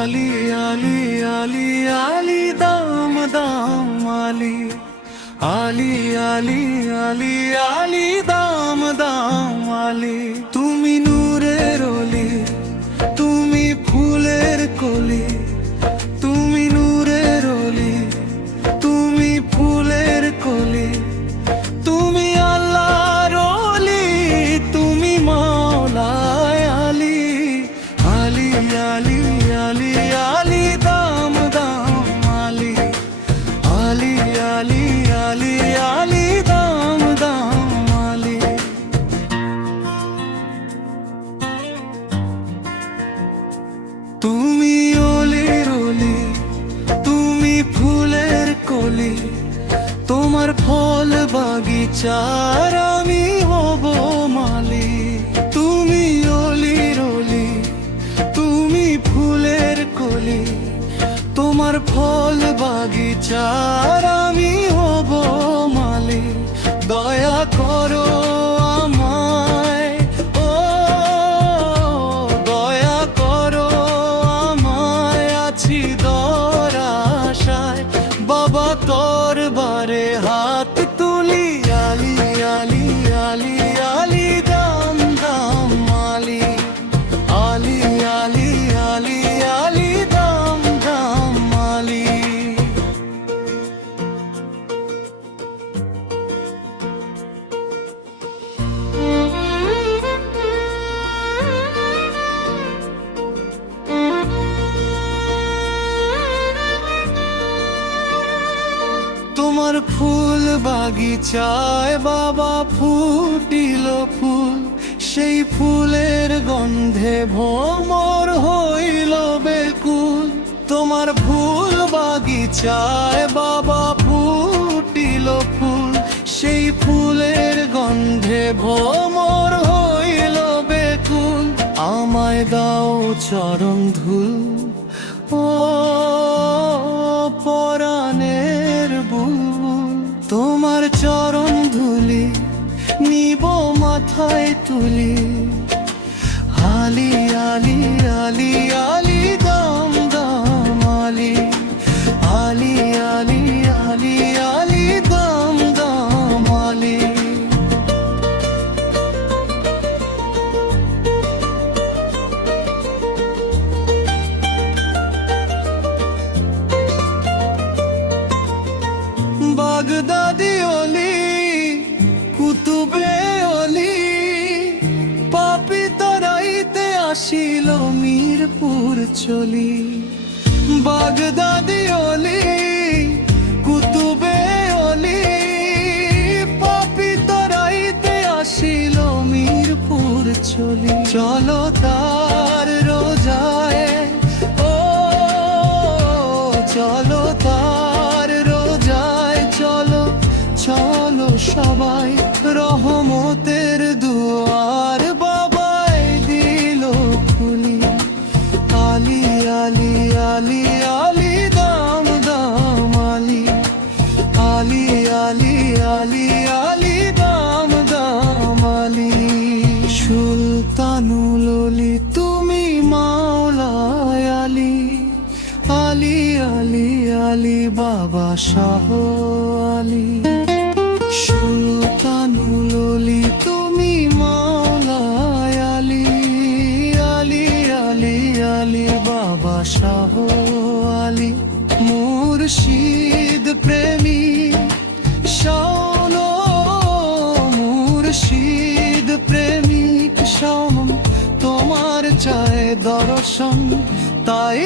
আলী আলী আলী আলী দাম দাম আলী আলী আলী আলী আলী দাম দাম আলী। তুমি নূরের অলি, তুমি ফুলের কলি, তুমি নূরের অলি, তুমি ফুলের কলি, তুমি আল্লাহর অলি, তুমি মাওলায় আলী আলী আলী আলী আলী দাম দাম আলী আলী আলী আলী আলী দাম দাম আলী। তুমি অলির অলি, তুমি ফুলের কলি, তোমার ফল বাগিচার আমি হব মালি। তুমি অলির অলি, তুমি ফুলের কলি, তোমার ফল বাগিচার আমি হব মালি। দয়া করো আমায়, ও দয়া করো আমায়, আছি দরাশায়, বাবা তোর বারে হাত তুলি। আলী আলী আলী আলী দাম দাম আলী আলী আলী আলী আলী দাম দাম আলী। তোমার ফুল বাগিচায় বাবা ফুটিল ফুল, সেই ফুলের গন্ধে ভ্রমর হইল বেকুল। তোমার ফুল বাগিচায় বাবা ফুটিল ফুল, সেই ফুলের গন্ধে ভ্রমর হইল বেকুল। আমায় দাও চরণ ধুল, ও পরাণের বুলবুল, তোমার চরণ ধুলি নিব মাথায় তুলি। আলী আলী আলী আলী দাম দাম আলী আলী আলী আলী আলী দাম দাম আলী। বাগদাদি অলি, কুতুবে অলি, পাপি তরাইতে আসিল মিরপুর চলি। বাগদাদি অলি, কুতুবে অলি, পাপি তরাইতে আসিল মিরপুর চলি। চলো তার রোজায়, ও চলো তার রোজায়, চলো চলো সবাই, রহমতের দুয়ার বাবাই দিল খুলি। আলী আলী আলী আলী দাম দাম আলী আলী আলী আলী আলী দাম দাম আলী। সুলতানুল অলি, তুমি মাওলায় আলী আলী আলী আলী বাবা শাহ আলী। সুলতানুল অলি, তুমি মাওলায় আলী আলী আলী আলী বাবা শাহ আলী। মুর্শিদ প্রেমী শাওন, মুর্শিদ প্রেমিক শাওন, তোমার চায় দর্শন, তাই